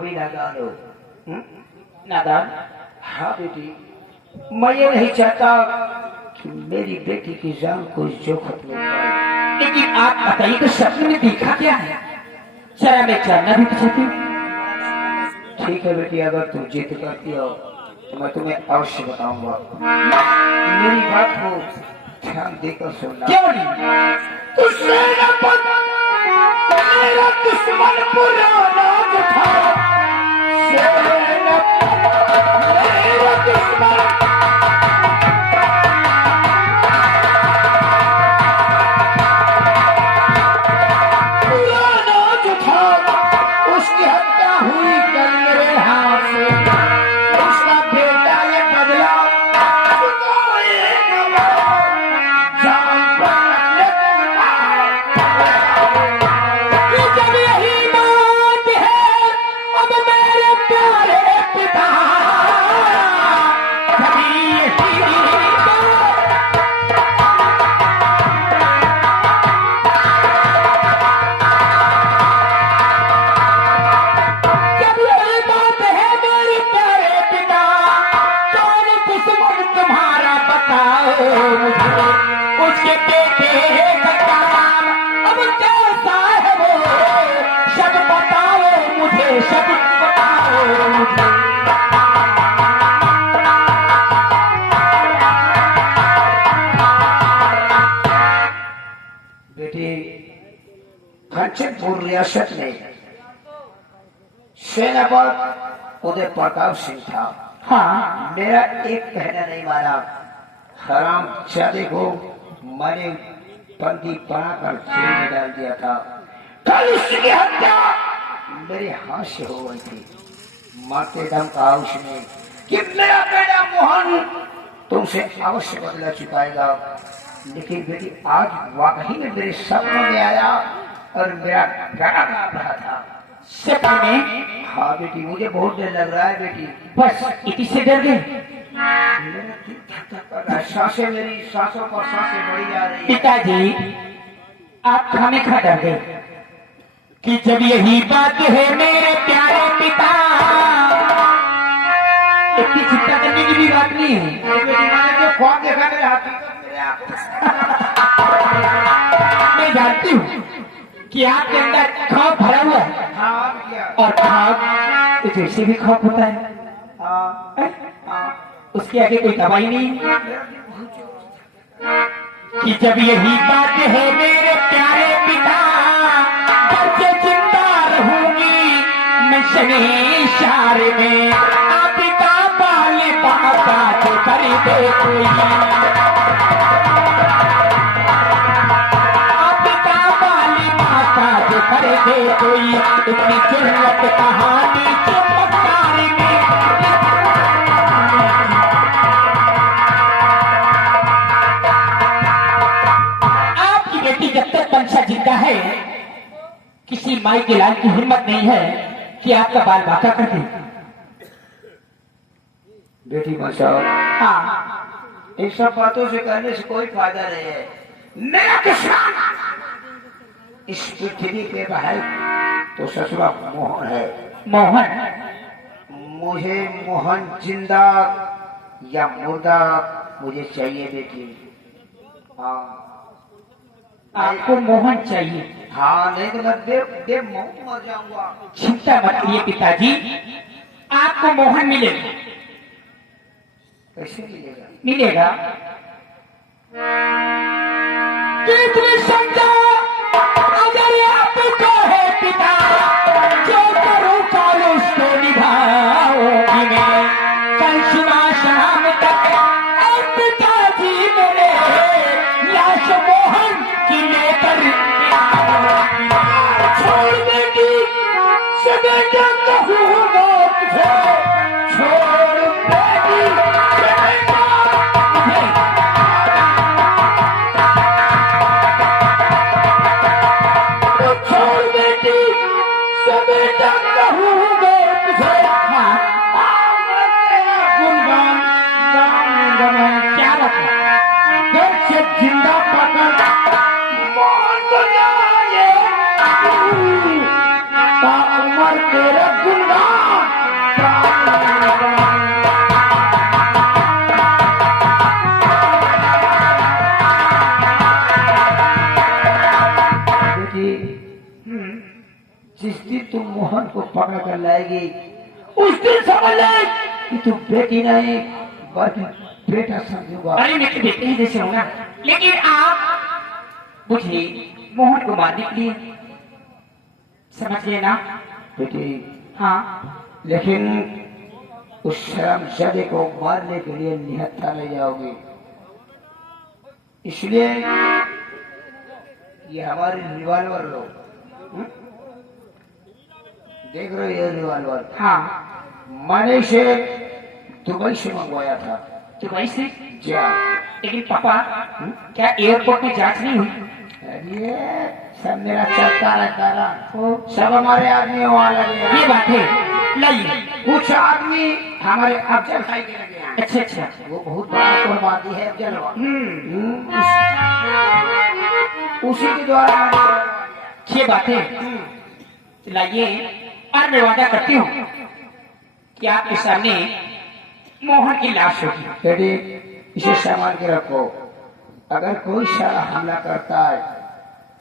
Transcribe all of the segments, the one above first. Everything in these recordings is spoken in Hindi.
अभी नादान हो। नादान? हाँ बेटी, मैं ये नहीं चाहता कि मेरी बेटी की जान कोई जोखिम में पड़े। लेकिन आप बताइए तो सपने में देखा क्या है? जरा मैं जानना भी चाहती हूँ। ठीक है बेटी, अगर तुम जिद करती हो तो मैं तुम्हें अवश्य बताऊंगा। मेरी बात को ध्यान देकर सुनना। क्यों नहीं? तुझसे न पता मेरा दुश्मन पुराना जो था, से न पता मेरा दुश्मन पुराना जो था, उसकी हत्या हुई कल मेरे हाथ से। उसका बेटा ये बदला चुकाएगा, जान पर जब यही बात है अब मेरे प्यारे पिता, कभी यही जब यही बात है मेरे प्यारे पिता, कौन दुश्मन तुम्हारा बताओ मुझे। उसके बेटे का काम अब कैसा है वो, सब बताओ मुझे, सब बताओ मुझे। बेटी, खंचनपुर रियासत में सेनापति उदय प्रताप सिंह था। हाँ, मेरा एक कहना नहीं माना। हराम जादे को मैंने बंदी बनाकर जेल में डाल दिया था। कल उसकी हत्या मेरे हाथ से हो गई थी। मारते दम कहा उसने कि मेरा बेटा मोहन तुमसे अवश्य बदला चुकाएगा। लेकिन बेटी, आज वाकई में मेरे सपनों में आया और मेरा गला कांप रहा था। सपने में? हाँ बेटी, मुझे बहुत डर लग रहा है बेटी। बस इसी से डर गए? मेरा दिल धक धक कर रहा है। सांसें, मेरी सांसों पर सांसें बढ़ी जा रही है। पिताजी, आप खाने खा डर गए कि जब यही बात है मेरे प्यारे पिता, इतनी चिंता करने की भी बात नहीं है। अरे बेटी, मैंने जो ख्वाब देखा मेरे हकीकत मेरे आंखों मैं जानती हूँ कि आपके अंदर खौफ भरा हुआ है, हाँ क्या? और खौफ तो जैसे भी खौफ होता है, हाँ हाँ। उसके आगे कोई दवाई नहीं है। कि जब यही बात है मेरे प्यारे पिता, बच्चे जिंदा रहूंगी मैं शनिशार में। आप पिता पाले बाबा जो कर दे कोई, आप पिता पाले बाबा जो कर दे कोई, इतनी जरूरत कहानी चमत्कार में। जब तक पंछा जिंदा है, किसी माई के लाल की हिम्मत नहीं है कि आपका बाल बाका कर दे। बेटी बचाओ। हाँ, इन सब बातों से कहने से कोई फायदा नहीं है। मेरा किसान इस पृथ्वी पे है तो ससुरा मोहन है। मोहन? मुझे मोहन जिंदा या मुर्दा मुझे चाहिए बेटी। हाँ, आपको मोहन चाहिए? हाँ, नहीं तो मैं दे मर जाऊंगा। चिंता मत करिए पिताजी, आपको मोहन मिलेगा। कैसे मिलेगा? मिलेगा। कितनी समझा अगर आपको है पिता, जो करूँ कल उसको निभाओगी मैं। कल सुबह शाम तक पिताजी मेरे लाश मोहन की लेकर छोड़ बेटी, सब क्या कहूँगा तुझे। छोड़ बेटी, कर लाएगी, उस दिन समझ ले कि तू बेटी नहीं बल्कि बेटा समझूंगा। अरे मैं तो बेटे ही जैसे हूँ ना, लेकिन आप मुझे मोहन को मारने के लिए समझ गए ना? बेटी हाँ, लेकिन उस शर्मजादे को मारने के लिए निहत्था ले जाओगी, इसलिए ये हमारी रिवॉल्वर लो। देख रहे हो ये रिवॉल्वर? हाँ। मैंने इसे दुबई से मंगवाया था। दुबई से? जा। लेकिन पापा, क्या एयरपोर्ट में जांच नहीं हुई? अरे सब मेरा चलता रहता ना, सब हमारे आदमी वहाँ लगे हैं। ये बात है, लाइए। कुछ आदमी हमारे अफजल खाई के लगे हैं। अच्छा अच्छा, वो बहुत बड़ा कुर्बानी है अफजल। उसी के द्वारा ये बात है, लाइए। और मैं वादा करती हूँ कि आपके सामने मोहन की लाश होगी। बेटी इसे संभाल के रखो, अगर कोई सारा हमला करता है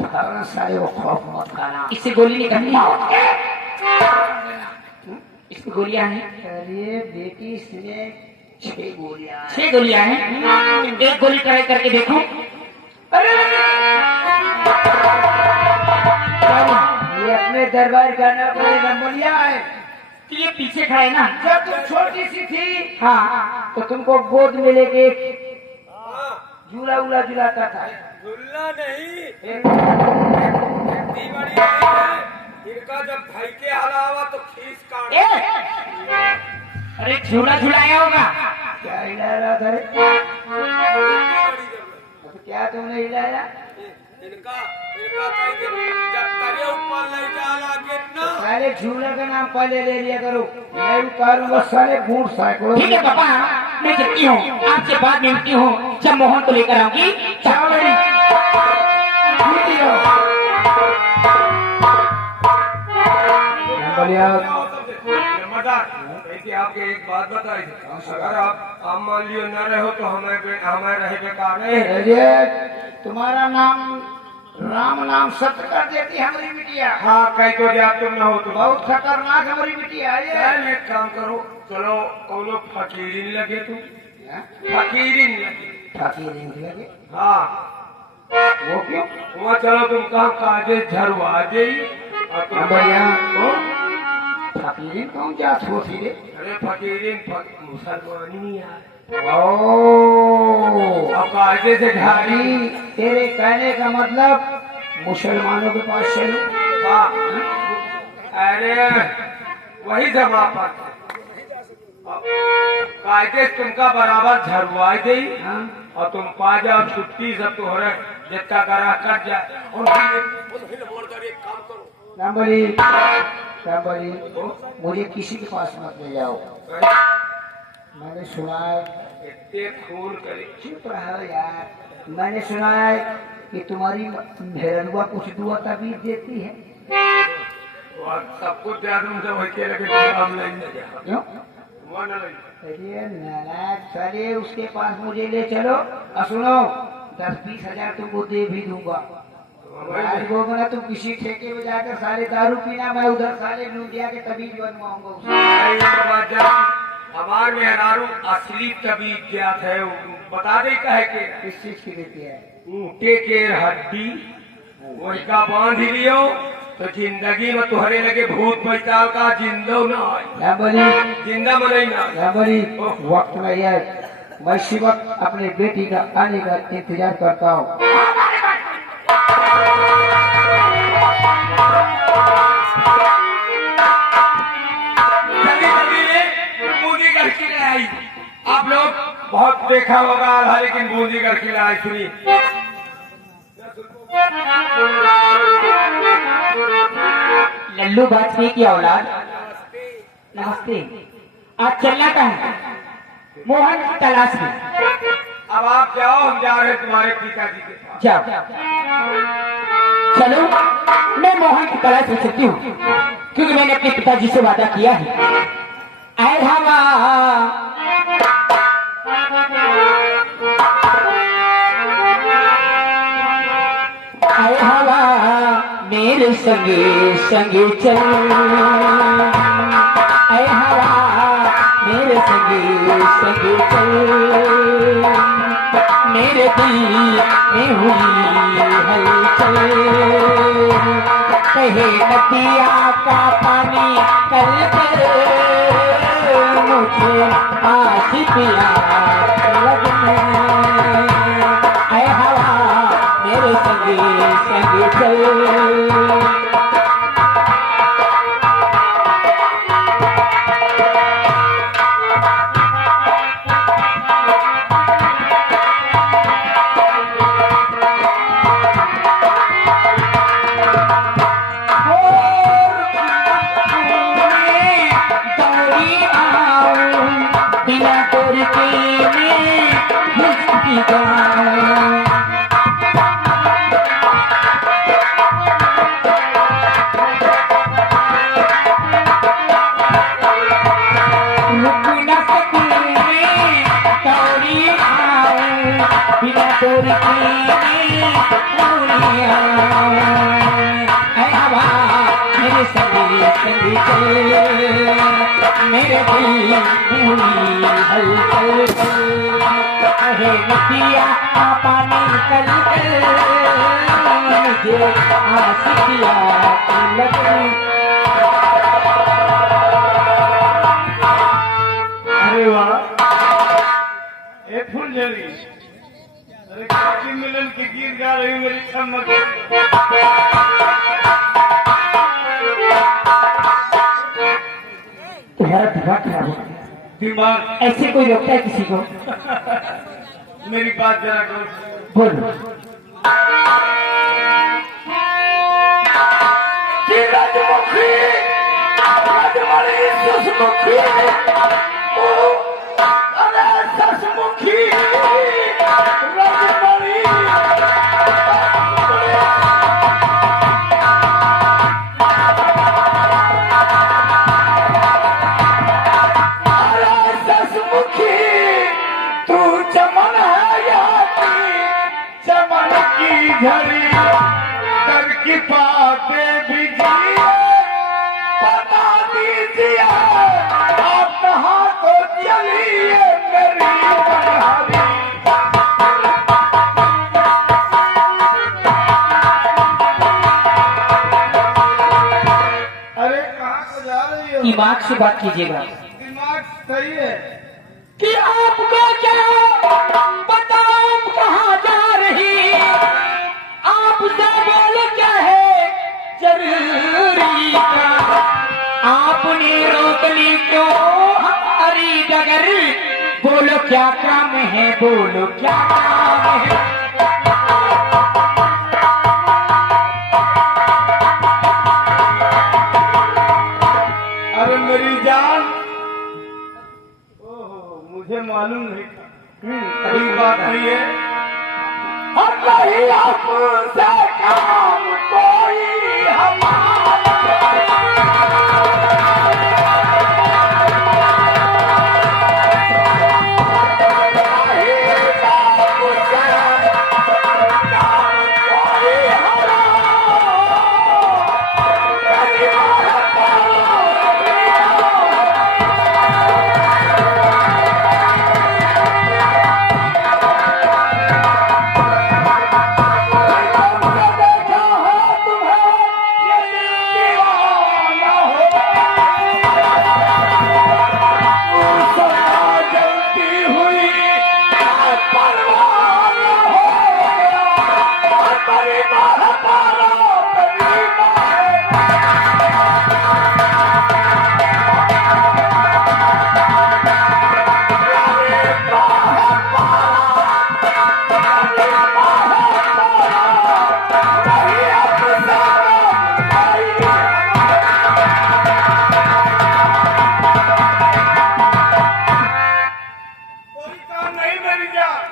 फौरन सारे वो खौफ मत खाना। इससे गोली निकलनी है, इसमें गोलियां हैं। अरे बेटी इसमें 6 गोलियां हैं। 6 गोलियां हैं, एक गोली ट्राई करके देखो। अरे ये अपने दरबार का ना कोई रंगोलिया है कि ये पीछे खाए ना। जब तुम छोटी सी थी हाँ, तो तुमको गोद में लेके झूला उला झुलाता था। झूलना नहीं, बड़ी है, इनका जब भाई के हलावा तो खींच काट। अरे झूला झुलाया होगा। क्या हिलाया था रे? तो क्या तुमने हिलाया? इनका जब करे ऊपर ले जाला गिरना। पहले झूला का नाम पहले ले लिया करो, मैं उतारूंगा सारे घूट सैकड़ों। ठीक है पापा, मैं चलती हूँ, आपसे बाद में मिलती हूँ जब मोहन को लेकर आऊंगी। चलो बेटी, जीती रहो। बढ़िया। देखिए आपके एक बात बताई थी, अगर आप मान लियो न रहो तो हमें रहे बेकार नहीं। अरे तुम्हारा नाम राम नाम सत्य कर देती हमारी बिटिया। हाँ कहीं तो आप तुम न हो तो बहुत खतरनाक हमारी बिटिया है ये। एक काम करो, चलो कौनो फकीरीन लगे तुम, फकीरीन लगे। फकीरीन लगे? हाँ वो क्यों? वहाँ चलो तुम कहाँ काजे झरवा जाई और तुम बढ़िया। हो? फकीरीन कौन जात होती रे? अरे फकीरीन मुसलमानी यार। ओ अब काजे से झाड़ी। भाई तेरे कहने का मतलब मुसलमानों के पास चलो। हाँ अरे वही जमा पर कायदे तुमका बराबर झरवा दे और तुम पा जाओ छुट्टी सब तो हो रहा जितना करा कर जाए। रामबली मुझे किसी के पास मत ले जाओ, मैंने सुना है। इतने खून करे। चुप रहो यार, मैंने सुना है कि तुम्हारी मेहरनुआ कुछ दुआ तबीज देती है। सब कुछ तुमसे वही के लगे हम नहीं क्यों? मन अरे नालायक साले, उसके पास मुझे ले चलो और सुनो 10-20 हजार तुमको दे भी दूंगा। आज वो बोला तुम किसी ठेके में जाकर सारे दारू पीना, मैं उधर साले लूटिया के तबीज बनवाऊंगा उसे। हमारे मेहरारू असली तबीब क्या है बता दे कहे के किस चीज की देती है? ऊँटे के हड्डी वही का बांध लियो तो जिंदगी में तुहरे लगे भूत बैताल का जिंदो न आए। जिंदा मरे ना। वक्त नहीं है, मैं इसी वक्त अपने बेटी का आने का इंतजार करता हूँ। बूंदी घर की लड़ाई आप लोग बहुत देखा होगा, लेकिन बूंदी घर की लड़ाई सुनी। लल्लू बाजपेयी की औलाद, नमस्ते। आज चलना कहाँ है? मोहन की तलाश में। अब आप जाओ, हम जा रहे हैं तुम्हारे पिताजी के पास। जाओ चलो, मैं मोहन की तलाश में चलती हूँ क्योंकि मैंने अपने पिताजी से वादा किया है। आए हवा आए हवा मेरे संगे संगे चल। संग चल, मेरे दिल में हुई हलचल। कहे नदिया का पानी कल कर, मुझे आशिकिया लगने। ऐ हवा मेरे संग संग चल। मेरे दिल में हुई हलचल। कहे नदिया का पानी कल कल, मुझे आशिकिया लगने। अरे वाह, ए फुलझड़ी, अरे काकी मिलन की गीत गा रही मेरी चमक। तुम्हारा दिमाग खराब हो गया। दिमाग ऐसे कोई रोकता है किसी को? मेरी बात जरा करो। बोलो। राजमुखी, राजमणि ससमुखी, अरे ससमुखी राजमणि। अरे ससमुखी, तू चमन है यहाँ की, चमन की झड़ी, कर की बातें भी बता दीजिए आप कहाँ तो चलिए मेरी मनहरी। अरे कहाँ को जा रही हो? दिमाग से बात कीजिएगा। दिमाग सही है कि आपको क्या बताऊं कहाँ जा रही, आपसे बोल क्या है जरूरी का। आपने रोक ली क्यों हमारी डगर, बोलो क्या काम है, बोलो क्या काम है। अरे मेरी जान, ओहो मुझे मालूम नहीं था। अभी बात नहीं है। और नहीं आपसे काम कोई हमारा।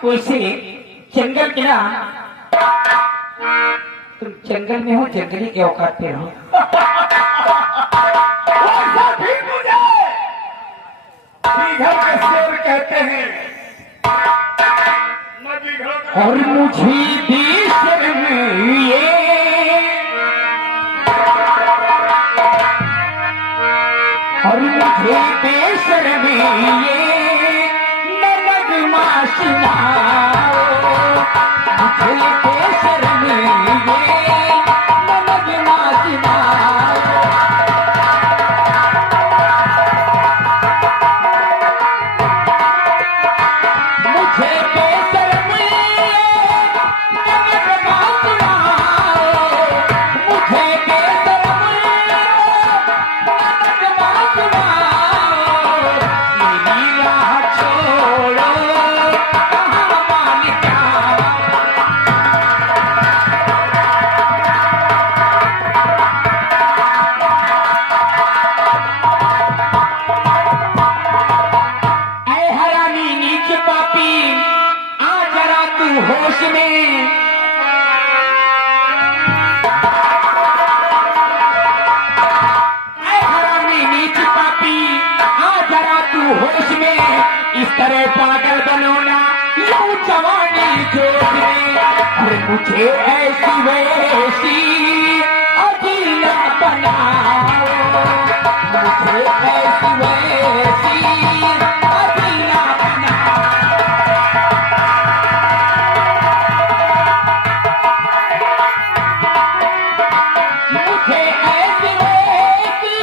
वैसे जंगल के ना, तुम जंगल में हो, जंगली के औकात पे हो। वैसा भी मुझे बीघड़ के शेर कहते हैं। मैं बीघड़ का और मुझे भी शर्म ये, और मुझे बेशर्म ये, बेशर्म ये नमक नाचना मुझे बेशर्म ये नमक नाचना मुझे बेशर्म ये नमक नाचना मेरी राह छोड़ो कहाँ मान जाओ ऐ हरामी नीच पापी आ जरा तू होश में ऐ हरामी नीच पापी आ जरा तू होश में इस तरह पागल बनोना यूं जवानी जोश में अरे मुझे ऐसी वैसी अजीला बनाओ मुझे ऐसी वैसी अजीला बनाओ मुझे ऐसी वैसी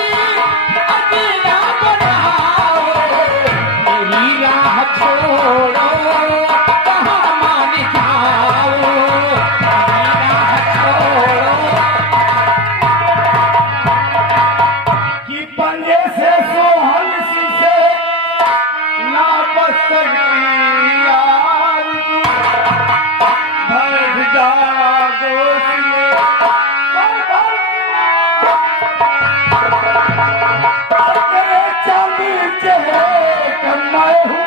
अजीला बनाओ मेरी राह छोड़ो कहाँ मान जाओ मेरी राह छोड़ो कि पंजे से सोहन सी से ना बच सकती यार भर जागो सिले तेरे चांदी चेहरे का मैं हूँ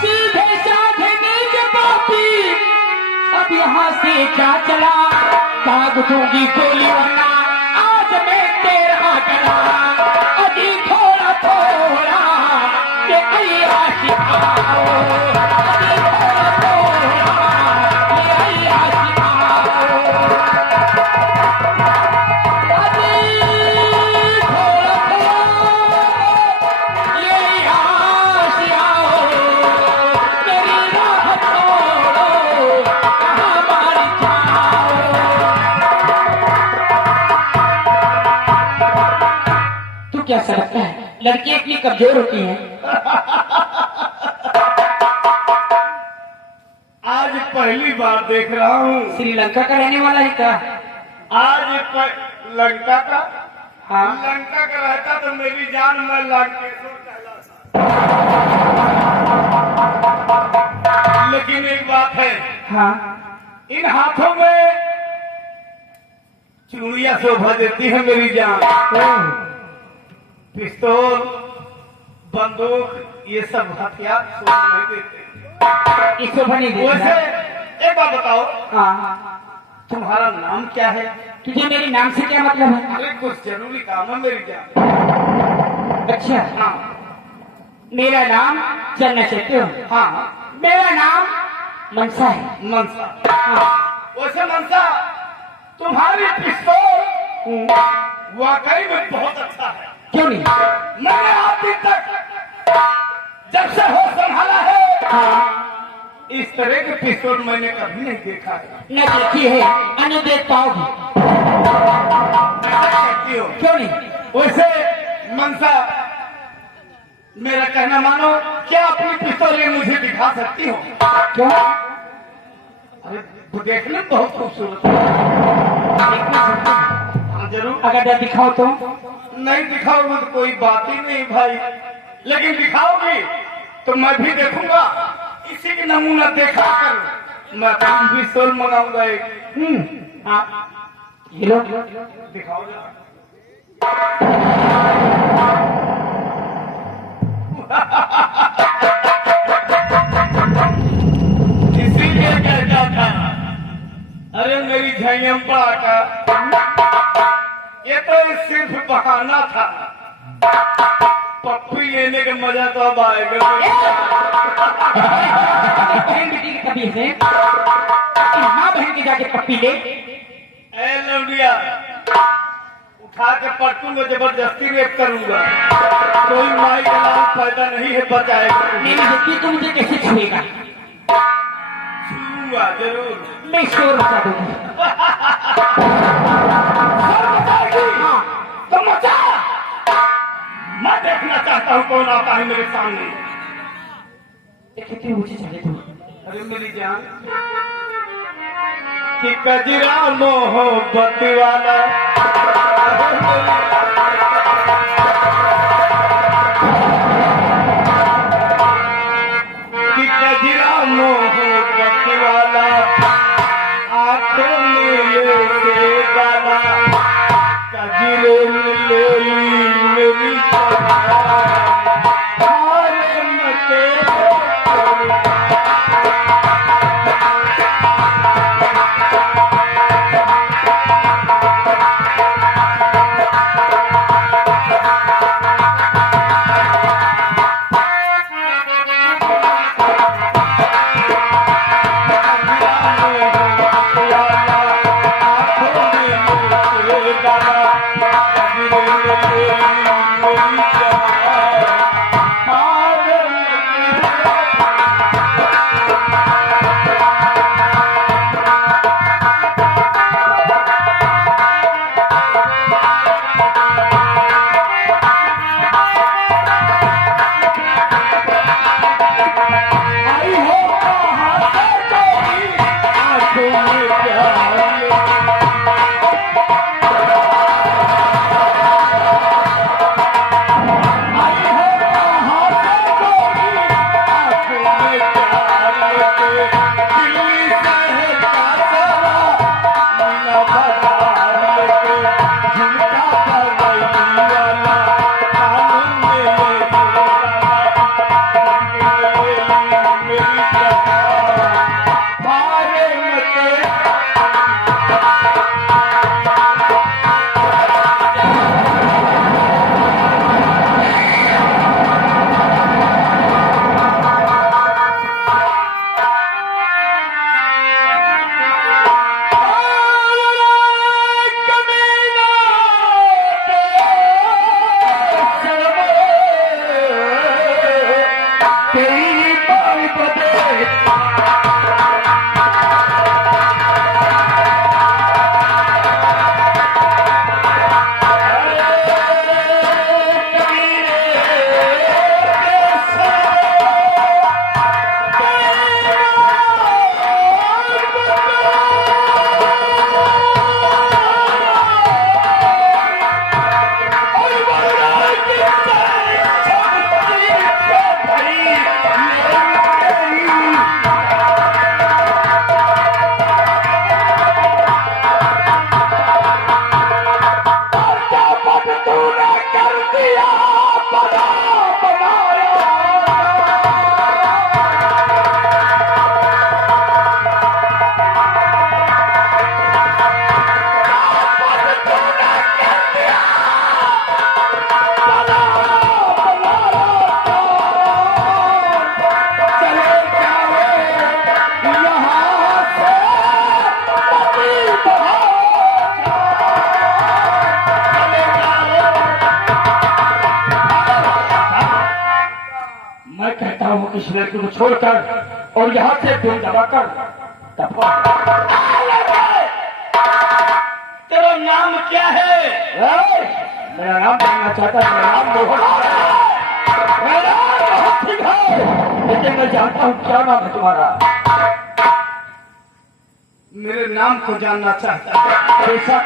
सीधे साधे नीच पापी अब यहाँ से क्या चला दाग दूंगी गोली वरना आज मैं तेरा गला अजी थोड़ा थोड़ा ये अय्या सिखाओ अजी थोड़ा थोड़ा ये अय्या सिखाओ अजी थोड़ा थोड़ा ये आश आओ मेरी राह छोड़ो कहाँ मार जाओ तू क्या समझता है लड़की इतनी कमजोर होती है आज पहली बार देख रहा हूँ श्रीलंका का रहने वाला है क्या लंका का हाँ लंका का रहता तो मेरी जान में लंकेश्वर कहलाता लेकिन एक बात है हाँ इन हाथों में चूड़िया शोभा देती है मेरी जान पिस्तौल बंदूक ये सब हथियार शोभा नहीं देते इसको बनी वैसे एक बात बताओ हाँ तुम्हारा नाम क्या है तुझे मेरे नाम से क्या मतलब है अरे कुछ जरूरी काम है मेरी जान अच्छा हाँ मेरा नाम जानना चाहते हो हाँ मेरा नाम मनसा है मनसा हाँ वैसे मनसा तुम्हारी पिस्तौल वाकई में बहुत अच्छा है क्यों नहीं मैंने अभी तक जब से हो संभाला है हाँ इस तरह के पिस्तौल मैंने कभी नहीं देखा है न देखी है और न देख पाओगी ऐसा कहती हो क्यों नहीं वैसे मनसा मेरा कहना मानो क्या अपनी पिस्तौल ये मुझे दिखा सकती हो क्यों अरे वो देखने में बहुत खूबसूरत है देखना सकते हो। हाँ जरूर अगर मैं दिखाओ तो नहीं दिखाओगे तो कोई बात ही नहीं भाई लेकिन दिखाओगी तो मैं भी देखूंगा इसी की नमूना देखा कर मैं अपनी पिस्तौल मंगाऊंगा एक हाँ ये लो दिखाओ जरा। इसीलिए कहता था अरे मेरी झयम्पा का ये तो सिर्फ बहाना था। पप्पी लेने का मजा तो अब आएगा। बहन बेटी के कभी से माँ बहन के जाके पप्पी ले। ए लौंडिया, उठा के पटूंगा, जबरदस्ती रेप करूंगा। कोई माई का लाल पैदा नहीं है बचाएगा। मेरी बेटी तो मुझे कैसे छुएगा? छूंगा जरूर। मैं शोर मचा दूंगा। हाँ, तो मचा। मैं देखना चाहता हूँ कौन आता है मेरे सामने। देखते मुझे चले तू। अरे मेरी जान कि कजरा मोहब्बत वाला कि कजरा मोहब्बत वाला आंखों में से डाला कजरे में ले ली मेरी हारे मते इस लड़की को छोड़कर और यहाँ से दूर दबाकर तेरा नाम क्या है? मेरा नाम जानना चाहता है। मेरा नाम मोहन है। मेरा नाम बहुत ठीक है, लेकिन मैं जानता हूँ क्या नाम है तुम्हारा। मेरे नाम को जानना चाहता है? बेशक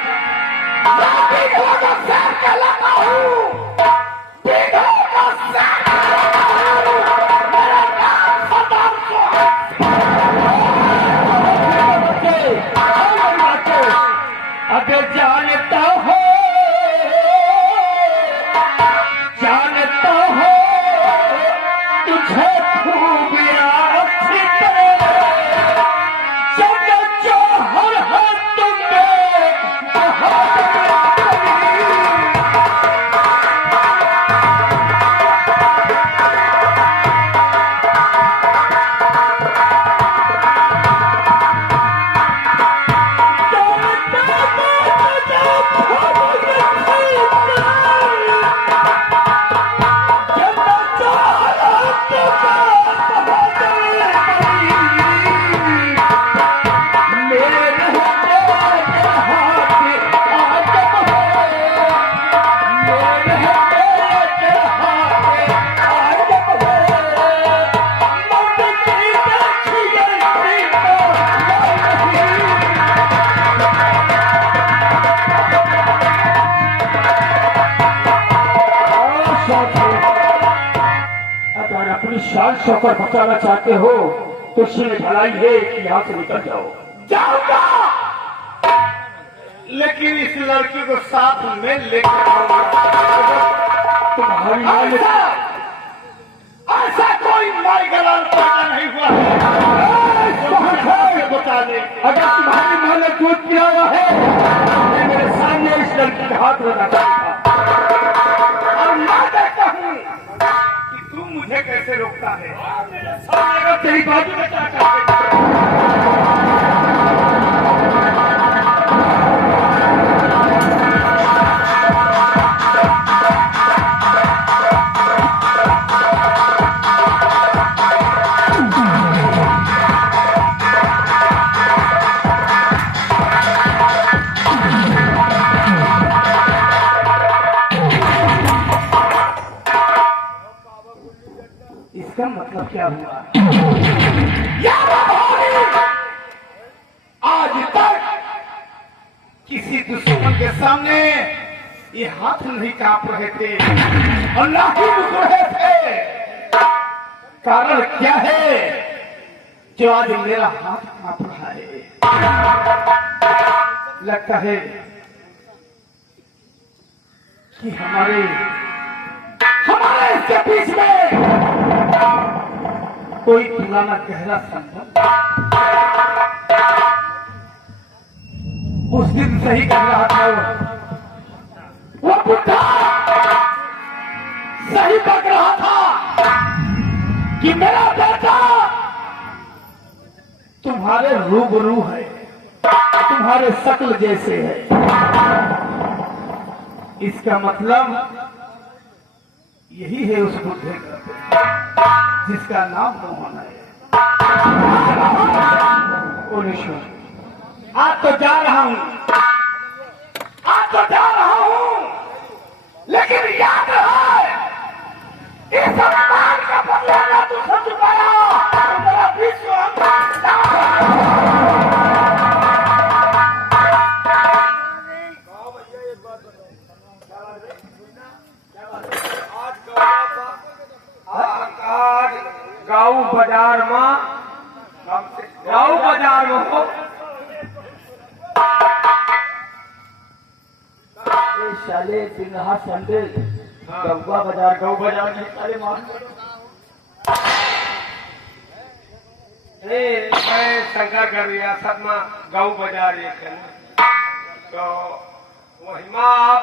अगर जानता हो तुझे खूब अच्छी तरह जब जौहर है तुमने शौकर बचाना चाहते हो तो इसमें भलाई है कि यहाँ से निकल जाओ। जाऊंगा, लेकिन इस लड़की को साथ में लेकर आऊंगा। तुम्हारी माँ ने ऐसा कोई माई गलाल पैदा नहीं हुआ है जो मुझे बचा ले। अगर तुम्हारी माँ ने दूध पिलाया है तो मेरे सामने इस लड़की का हाथ लगा था और मैं देखता हूँ कि तू मुझे कैसे रोकता है। मेरे सामने अगर तेरी बाजू में क्या करते इसका मतलब क्या हुआ? आज तक किसी दुश्मन के सामने ये हाथ नहीं कांप रहे थे और ना ही रुक रहे थे। कारण क्या है जो आज मेरा हाथ कांप रहा है? लगता है कि हमारे इसके बीच में कोई पुराना गहरा संबंध। उस दिन सही कर रहा था वो बुढ़ा सही बक रहा था कि मेरा बेटा तुम्हारे रूबरू है, तुम्हारे शक्ल जैसे है। इसका मतलब यही है उस बुढ़े का जिसका नाम मोहन है। आज तो जा रहा हूं, लेकिन याद रहे इस अपमान का बदला ना तुझसे चुकाया तो मेरा विश्व गाँव बाजार में हो साले सिंहा संडे गौवा बाजार में साले मार शंकर कर रियासत में गाँव बाजार एक है तो वही में आप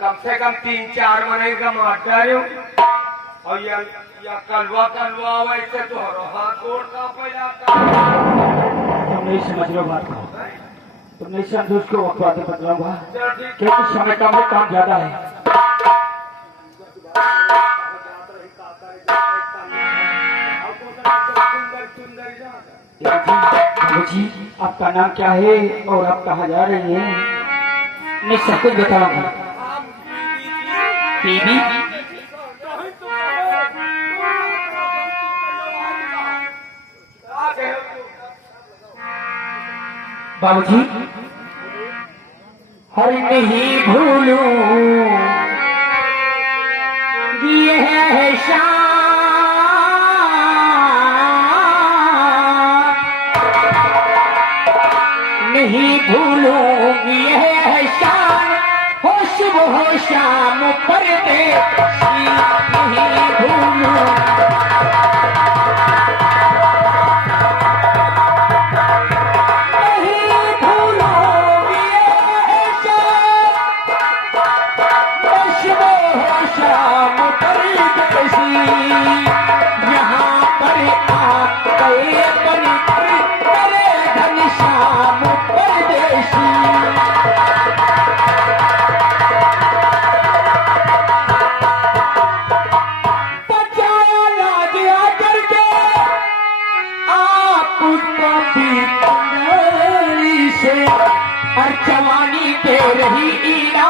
कम से कम 3-4 महीने का मार रहे हो और या कलवा वैसे तो हाथ गोड़ का पहला तुम नहीं समझ लो बात को, तुम नहीं समझो उसको वक्त बातें बतलाऊंगा क्योंकि समय कम है, काम ज्यादा है। बाबू जी आपका नाम क्या है और आप कहाँ जा रही हैं? मैं सब कुछ बताऊंगा। बीबी बाबूजी हर नहीं भूलूं ये है शान, नहीं भूलूं ये है शान, हो सुबह हो शाम परदेसी नहीं भूलूं। जवानी दे रही ईरा